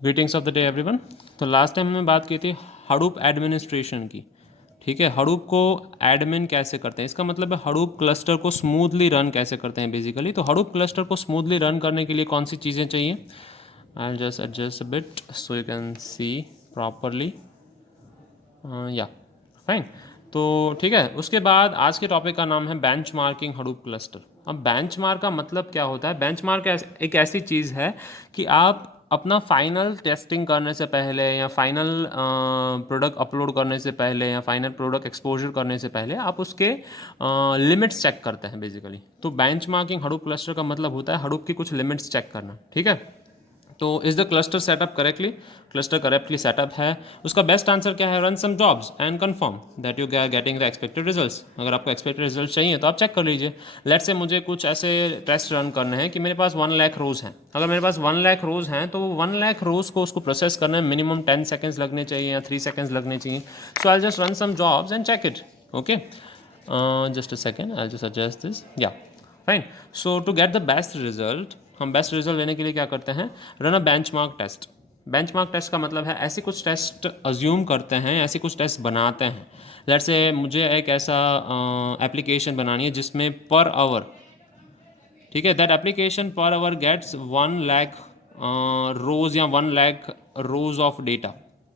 Greetings of the day everyone. तो last time हमने बात की थी हडूप एडमिनिस्ट्रेशन की। ठीक है, हडूप को एडमिन कैसे करते हैं, इसका मतलब है हडूप क्लस्टर को स्मूथली रन कैसे करते हैं बेसिकली। तो हडूप क्लस्टर को स्मूथली रन करने के लिए कौन सी चीज़ें चाहिए, I will just adjust a bit so you can see properly. या फाइन। तो ठीक है, उसके बाद आज के टॉपिक का नाम है बेंचमार्किंग हडूप क्लस्टर। अब बेंचमार्क का मतलब क्या होता है? बेंचमार्क एक ऐसी चीज़ है कि आप अपना फाइनल टेस्टिंग करने से पहले या फाइनल प्रोडक्ट अपलोड करने से पहले या फाइनल प्रोडक्ट एक्सपोजर करने से पहले आप उसके लिमिट्स चेक करते हैं बेसिकली। तो बेंचमार्किंग हडूप क्लस्टर का मतलब होता है हडूप की कुछ लिमिट्स चेक करना। ठीक है, तो is the cluster setup correctly, cluster correctly setup है? उसका बेस्ट आंसर क्या है? Run some jobs and confirm that you are getting the expected results. अगर आपको एक्सपेक्टेड रिजल्ट चाहिए तो आप चेक कर लीजिए। लेट से मुझे कुछ ऐसे टेस्ट रन करने हैं कि मेरे पास 1 लाख रोज़ हैं। अगर मेरे पास 1 लाख रोज़ हैं तो 1 लाख रोज़ को उसको प्रोसेस करने में मिनिमम 10 सेकेंड्स लगने चाहिए या 3 सेकेंड्स लगने चाहिए। So I just run some jobs and check it. Okay, just a second, I just suggest this. या fine. So to get the best result, हम बेस्ट रिजल्ट लेने के लिए क्या करते हैं? Run a benchmark test. Benchmark test का मतलब है ऐसे कुछ टेस्ट अज्यूम करते हैं, ऐसे कुछ टेस्ट बनाते हैं। लेट्स से मुझे एक ऐसा एप्लीकेशन बनानी है जिसमें पर आवर, ठीक है, that application per hour gets 1 lakh rows या 1 लाख रोज़ ऑफ डेटा।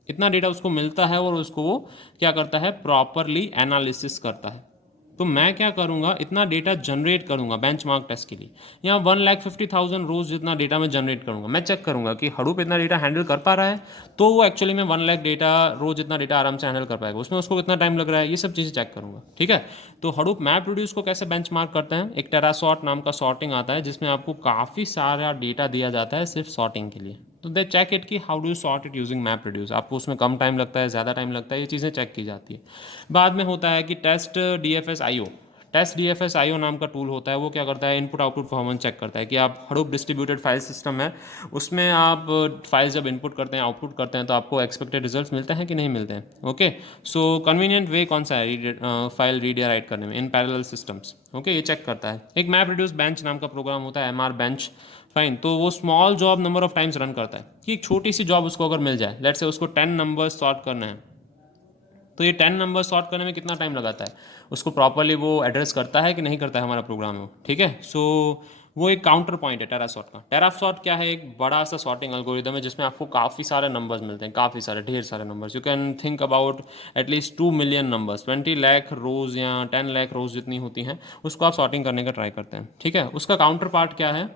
इतना डेटा उसको मिलता है और उसको वो क्या करता है? प्रॉपरली एनालिसिस करता है। तो मैं क्या करूँगा? इतना डेटा जनरेट करूँगा बेंचमार्क टेस्ट के लिए। यहाँ 1,50,000 रोज़ जितना डेटा मैं जनरेट करूँगा, मैं चेक करूँगा कि हडूप इतना डेटा हैंडल कर पा रहा है, तो वो एक्चुअली में 1 लाख डेटा रोज़ इतना डेटा आराम से हैंडल कर पाएगा। उसमें उसको कितना टाइम लग रहा है, ये सब चीज़ें चेक करूँगा। ठीक है, तो हडूप मैप रिड्यूस को कैसे बेंचमार्क करते हैं? एक टेरासॉर्ट नाम का सॉर्टिंग आता है जिसमें आपको काफ़ी सारा डेटा दिया जाता है सिर्फ सॉर्टिंग के लिए। तो दे चेक इट कि how do you sort it using map reduce. आपको उसमें कम टाइम लगता है, ज़्यादा टाइम लगता है, ये चीज़ें चेक की जाती है। बाद में होता है कि test DFS IO। Test DFS IO नाम का टूल होता है, वो क्या करता है? इनपुट आउटपुट परफॉर्मेंस चेक करता है कि आप हडूप डिस्ट्रीब्यूटेड फाइल सिस्टम है, उसमें आप फाइल्स जब इनपुट करते हैं, आउटपुट करते हैं, तो आपको एक्सपेक्टेड रिजल्ट्स मिलते हैं कि नहीं मिलते हैं। ओके, सो कन्वीनियंट वे कौन सा है फाइल रीड या राइट करने में? In parallel systems. ओके, ये चेक करता है। एक मैप रिड्यूस बेंच नाम का प्रोग्राम होता है, MR बेंच। फाइन, तो वो small job number of times run करता है कि एक छोटी सी जॉब उसको अगर मिल जाए, लेट से उसको 10 नंबर्स सॉर्ट करना है, तो ये 10 नंबर सॉर्ट करने में कितना टाइम लगाता है? उसको प्रॉपरली वो एड्रेस करता है कि नहीं करता है हमारा प्रोग्राम में? ठीक है, सो वो एक काउंटर पॉइंट है टेरासॉर्ट का। टेरासॉर्ट क्या है? एक बड़ा सा सॉर्टिंग एल्गोरिदम है जिसमें आपको काफ़ी सारे नंबर्स मिलते हैं, काफ़ी सारे, ढेर सारे numbers. You can think about at least 2 million numbers, 20 lakh rows या 10 लाख रोज़ जितनी होती हैं, उसको आप सॉर्टिंग करने का ट्राई करते हैं। ठीक है, उसका काउंटर पार्ट क्या है?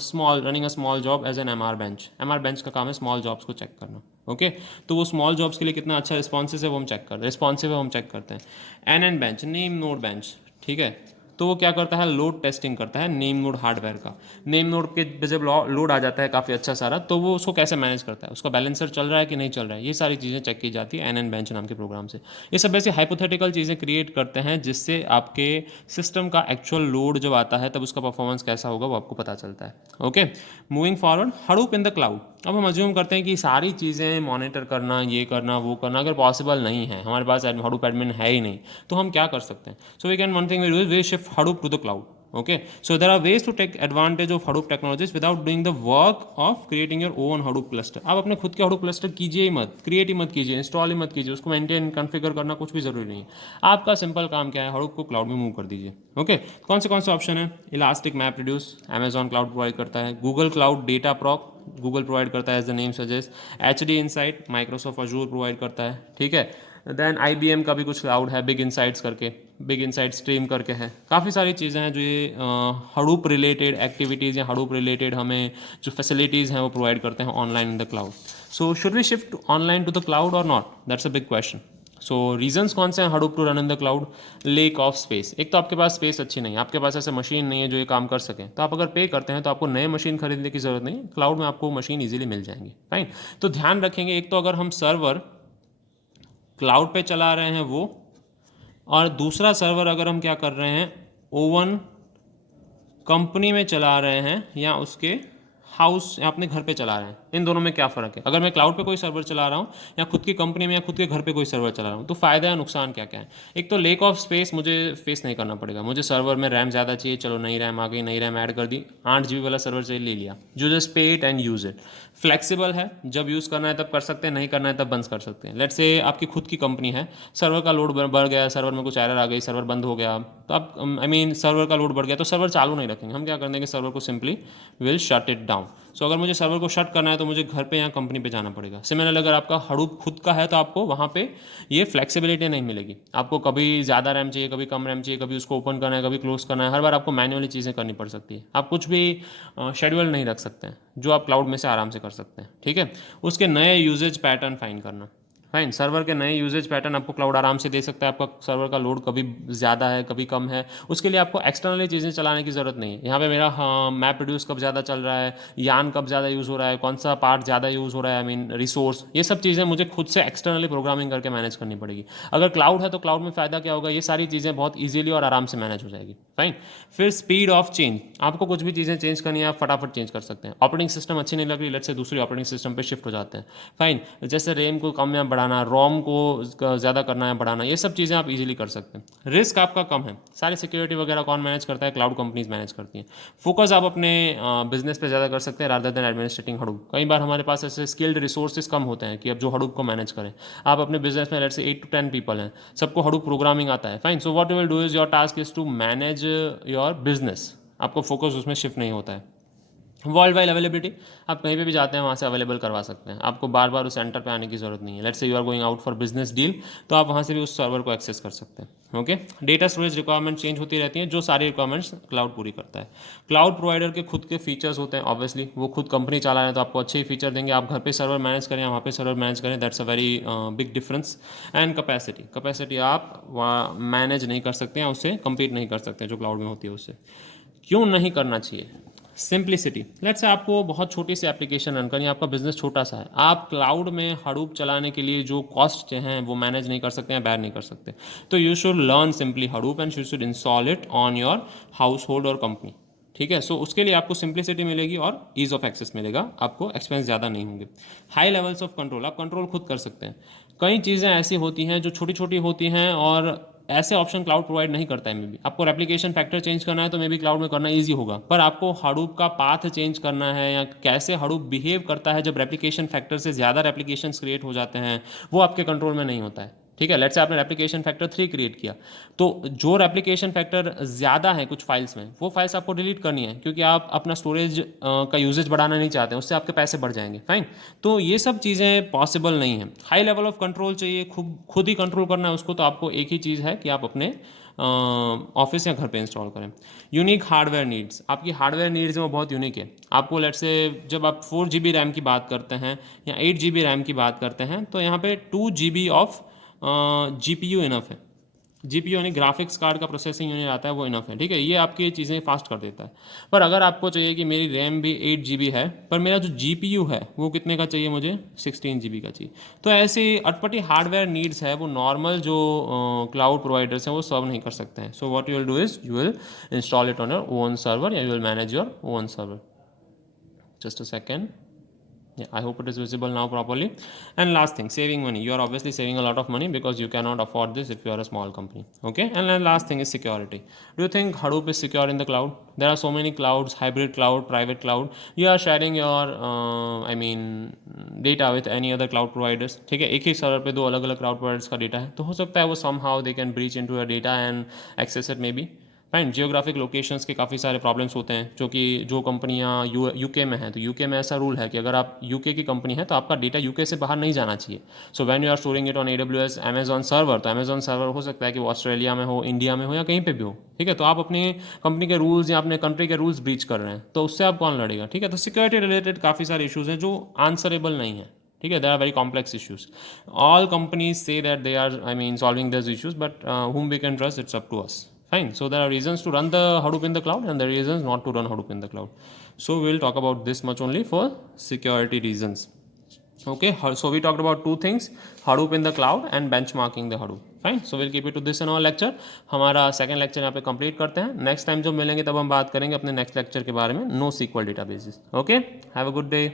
Small, running a small job as an MR bench. MR bench का काम है स्मॉल जॉब्स को चेक करना। ओके, तो वो स्मॉल जॉब्स के लिए कितना अच्छा रिस्पॉन्सिव है वो हम चेक करते हैं, रिस्पॉन्सिव है वो हम चेक करते हैं। NN bench, name node bench. ठीक है, तो वो क्या करता है? लोड टेस्टिंग करता है नेम नोड हार्डवेयर का। नेम नोड के पे जब लोड आ जाता है काफ़ी अच्छा सारा, तो वो उसको कैसे मैनेज करता है, उसका बैलेंसर चल रहा है कि नहीं चल रहा है, ये सारी चीज़ें चेक की जाती है NN बेंच नाम के प्रोग्राम से। ये सब ऐसी हाइपोथेटिकल चीज़ें क्रिएट करते हैं जिससे आपके सिस्टम का एक्चुअल लोड जब आता है तब उसका परफॉर्मेंस कैसा होगा वो आपको पता चलता है। Okay, moving forward, Hadoop in the cloud. अब हम अज्यूम करते हैं कि सारी चीज़ें मॉनिटर करना, ये करना, वो करना अगर पॉसिबल नहीं है, हमारे पास हडूप एडमिन है ही नहीं, तो हम क्या कर सकते हैं? So we can, one thing we do is we shift Hadoop to the cloud. Okay, so there are ways to take advantage of Hadoop technologies without doing the work of creating your own Hadoop cluster. आप अपने खुद के Hadoop cluster कीजिए ही मत, create ही मत कीजिए, install ही मत कीजिए, उसको मेंटेन कॉन्फ़िगर करना कुछ भी ज़रूरी नहीं है। आपका सिंपल काम क्या है? Hadoop को क्लाउड में मूव कर दीजिए। ओके, कौन से ऑप्शन है? Elastic map reduce, Amazon cloud provide करता है। Google cloud data proc, Google provide करता है as the name suggest. HD insight, Microsoft Azure provide करता है। ठीक है, देन IBM का भी कुछ क्लाउड है, बिग इनसाइट्स करके, बिग इनसाइट स्ट्रीम करके है। काफ़ी सारी चीज़ें हैं जो ये हडूप रिलेटेड एक्टिविटीज़ या हडूप रिलेटेड हमें जो फैसिलिटीज़ हैं वो प्रोवाइड करते हैं online in the cloud. So should we shift online to the cloud और not? That's a big question. So reasons कौन से हैं Hadoop to run in the cloud? Lack of space. एक तो आपके पास स्पेस अच्छी नहीं है, आपके पास ऐसे मशीन नहीं है जो ये काम कर सकें। तो आप अगर पे करते हैं तो आपको नए मशीन खरीदने की ज़रूरत नहीं, क्लाउड में आपको मशीन ईजिली मिल जाएंगी। फाइन, तो ध्यान रखेंगे, एक तो अगर हम सर्वर क्लाउड पे चला रहे हैं वो, और दूसरा सर्वर अगर हम क्या कर रहे हैं, ओवन कंपनी में चला रहे हैं या उसके हाउस या अपने घर पे चला रहे हैं, इन दोनों में क्या फ़र्क है? अगर मैं क्लाउड पे कोई सर्वर चला रहा हूँ या खुद की कंपनी में या खुद के घर पे कोई सर्वर चला रहा हूँ, तो फ़ायदा या नुकसान क्या क्या है? एक तो लैक ऑफ स्पेस मुझे फेस नहीं करना पड़ेगा। मुझे सर्वर में रैम ज़्यादा चाहिए, चलो नई रैम आ गई, नई रैम ऐड कर दी, 8 GB वाला सर्वर चाहिए, ले लिया। जो जस्ट पे it and use it. Flexible है, जब यूज़ करना है तब कर सकते हैं, नहीं करना है तब बंद कर सकते हैं। लेट्स से आपकी खुद की कंपनी है, सर्वर का लोड बढ़ गया, सर्वर में कुछ एरर आ गई, सर्वर बंद हो गया, तो आप सर्वर का लोड बढ़ गया तो सर्वर चालू नहीं रखेंगे। हम क्या कर देंगे, सर्वर को simply will shut it down. So अगर मुझे सर्वर को शट करना है तो मुझे घर पे या कंपनी पे जाना पड़ेगा। सिमिलर अगर आपका हडूप खुद का है तो आपको वहाँ पे ये फ्लेक्सिबिलिटी नहीं मिलेगी। आपको कभी ज़्यादा रैम चाहिए, कभी कम रैम चाहिए, कभी उसको ओपन करना है, कभी क्लोज करना है, हर बार आपको मैन्युअली चीज़ें करनी पड़ सकती है। आप कुछ भी शेड्यूल नहीं रख सकते हैं, जो आप क्लाउड में से आराम से कर सकते हैं। ठीक है, उसके नए यूजेज पैटर्न फाइंड करना। फाइन, सर्वर के नए यूजेज पैटर्न आपको क्लाउड आराम से दे सकता है। आपका सर्वर का लोड कभी ज़्यादा है, कभी कम है, उसके लिए आपको एक्सटर्नली चीज़ें चलाने की ज़रूरत नहीं है। यहाँ पे मेरा मैप प्रोड्यूस कब ज़्यादा चल रहा है, यान कब ज़्यादा यूज़ हो रहा है, कौन सा पार्ट ज़्यादा यूज़ हो रहा है, आई मीन रिसोर्स, ये सब चीज़ें मुझे खुद से एक्सटर्नली प्रोग्रामिंग करके मैनेज करनी पड़ेगी। अगर क्लाउड है तो क्लाउड में फ़ायदा क्या होगा, ये सारी चीज़ें बहुत ईजिली और आराम से मैनेज हो जाएगी। फाइन, फिर स्पीड ऑफ चेंज, आपको कुछ भी चीज़ें चेंज करनी है आप फटाफट चेंज कर सकते हैं। ऑपरेटिंग सिस्टम अच्छी नहीं लग रही, लेट्स से दूसरी ऑपरेटिंग सिस्टम पे शिफ्ट हो जाते हैं। फाइन, जैसे रैम को कम या बढ़ाना, रोम को ज़्यादा करना है बढ़ाना, ये सब चीज़ें आप इजीली कर सकते हैं। रिस्क आपका कम है, सारी सिक्योरिटी वगैरह कौन मैनेज करता है, क्लाउड कंपनीज मैनेज करती हैं। फोकस आप अपने बिजनेस पे ज़्यादा कर सकते हैं रादर देन एडमिनिस्ट्रेटिंग हडूप। कई बार हमारे पास ऐसे स्किल्ड रिसोर्सेज कम होते हैं कि अब जो हडूप को मैनेज करें। आप अपने बिजनेस में लेट्स से 8 to 10 पीपल हैं, सबको हडूप प्रोग्रामिंग आता है। Fine, so what you will do is your task is to manage your business. आपको फोकस उसमें शिफ्ट नहीं होता है। वर्ल्ड वाइड अवेलेबिलिटी, आप कहीं पे भी जाते हैं वहाँ से अवेलेबल करवा सकते हैं। आपको बार बार उस सेंटर पे आने की ज़रूरत नहीं है। Let's say you are going out for business deal, तो आप वहाँ से भी उस सर्वर को एक्सेस कर सकते हैं। Okay, data storage requirement change होती रहती हैं, जो सारी रिक्वायरमेंट्स क्लाउड पूरी करता है। क्लाउड प्रोवाइडर के खुद के फीचर्स होते हैं, ऑब्वियसली वो खुद कंपनी चला रहे हैं तो आपको अच्छे ही फीचर देंगे। आप घर पे सर्वर मैनेज करें, वहाँ पे सर्वर मैनेज करें, that's a very big difference. And capacity आप मैनेज नहीं कर सकते हैं, उससे कम्पीट नहीं कर सकते जो क्लाउड में होती है उससे। क्यों नहीं करना चाहिए? सिंप्लिसिटी, लेट्स से आपको बहुत छोटी सी एप्लीकेशन रन करनी है, आपका बिजनेस छोटा सा है, आप क्लाउड में हडूप चलाने के लिए जो कॉस्ट हैं वो मैनेज नहीं कर सकते हैं, बैर नहीं कर सकते, तो you should learn simply Hadoop and you should install it on your house hold और कंपनी। ठीक है, सो उसके लिए आपको सिंप्लिसिटी मिलेगी और ईज ऑफ एक्सेस मिलेगा, आपको एक्सपेंस ज़्यादा नहीं होंगे। हाई लेवल्स ऑफ कंट्रोल, आप कंट्रोल खुद कर सकते हैं। कई चीज़ें ऐसी होती हैं जो छोटी छोटी होती हैं और ऐसे ऑप्शन क्लाउड प्रोवाइड नहीं करता है। मे बी आपको रेप्लिकेशन फैक्टर चेंज करना है तो मे बी क्लाउड में करना ईजी होगा, पर आपको हडूप का पाथ चेंज करना है या कैसे हडूप बिहेव करता है जब रेप्लिकेशन फैक्टर से ज़्यादा रेप्लिकेशन क्रिएट हो जाते हैं, वो आपके कंट्रोल में नहीं होता है। ठीक है, लेट्स से आपने रेप्लिकेशन फैक्टर 3 क्रिएट किया, तो जो रेप्लिकेशन फैक्टर ज़्यादा है कुछ फाइल्स में, वो फाइल्स आपको डिलीट करनी है क्योंकि आप अपना स्टोरेज का यूजेज बढ़ाना नहीं चाहते हैं, उससे आपके पैसे बढ़ जाएंगे। फाइन, तो ये सब चीज़ें पॉसिबल नहीं है। हाई लेवल ऑफ कंट्रोल चाहिए, खुद ही कंट्रोल करना है उसको, तो आपको एक ही चीज़ है कि आप अपने ऑफिस या घर पे इंस्टॉल करें। यूनिक हार्डवेयर नीड्स, आपकी हार्डवेयर नीड्स में वो बहुत यूनिक है। आपको लेट्स से जब आप 4 GB रैम की बात करते हैं या 8 GB रैम की बात करते हैं, तो यहाँ पे 2 GB ऑफ GPU इनफ है। GPU यानी ग्राफिक्स कार्ड का प्रोसेसिंग यूनिट आता है, वो इनफ है। ठीक है, ये आपकी चीज़ें फास्ट कर देता है। पर अगर आपको चाहिए कि मेरी रैम भी 8 GB है, पर मेरा जो GPU है वो कितने का चाहिए, मुझे 16 GB का चाहिए, तो ऐसी अटपटी हार्डवेयर नीड्स है वो नॉर्मल जो क्लाउड प्रोवाइडर्स हैं वो सर्व नहीं कर सकते हैं। So what you will do is you will install it on your own server या you will manage your own server. Just a second, yeah, I hope it is visible now properly. And last thing, saving money. You are obviously saving a lot of money because you cannot afford this if you are a small company. Okay, and then last thing is security. Do you think Hadoop is secure in the cloud? There are so many clouds, hybrid cloud, private cloud. You are sharing your data with any other cloud providers. ठीक है, एक ही server पे दो अलग अलग cloud providers का data है, तो हो सकता है वो somehow they can breach into your data and access it maybe. Fine, geographic locations के काफ़ी सारे प्रॉब्लम्स होते हैं, जो कि जो कंपनियां यूके में हैं, तो यूके में ऐसा रूल है कि अगर आप यूके की कंपनी है तो आपका डेटा यूके से बाहर नहीं जाना चाहिए। So when you are storing it on AWS Amazon server, तो अमेजॉन सर्वर हो सकता है कि वो ऑस्ट्रेलिया में हो, इंडिया में हो या कहीं पे भी हो। ठीक है, तो आप अपनी कंपनी के रूल्स या अपने कंट्री के रूल्स ब्रीच कर रहे हैं, तो उससे आप कौन लड़ेगा? ठीक है, तो सिक्योरिटी रिलेटेड काफ़ी सारे इशूज़ हैं जो आंसरेबल नहीं है। ठीक है, they are very complex issues. All companies say that they are solving this issues, but whom we can trust, it's up to us. Fine, so there are reasons to run the Hadoop in the cloud and there are reasons not to run Hadoop in the cloud. So we'll talk about this much only for security reasons. Okay, so we talked about two things, Hadoop in the cloud and benchmarking the Hadoop. Fine. So will keep it to this and all lecture. हमारा second lecture यहाँ पे complete करते हैं. Next time जब मिलेंगे तब हम बात करेंगे अपने नेक्स्ट लेक्चर के बारे में, no sequel databases. Okay, have a good day.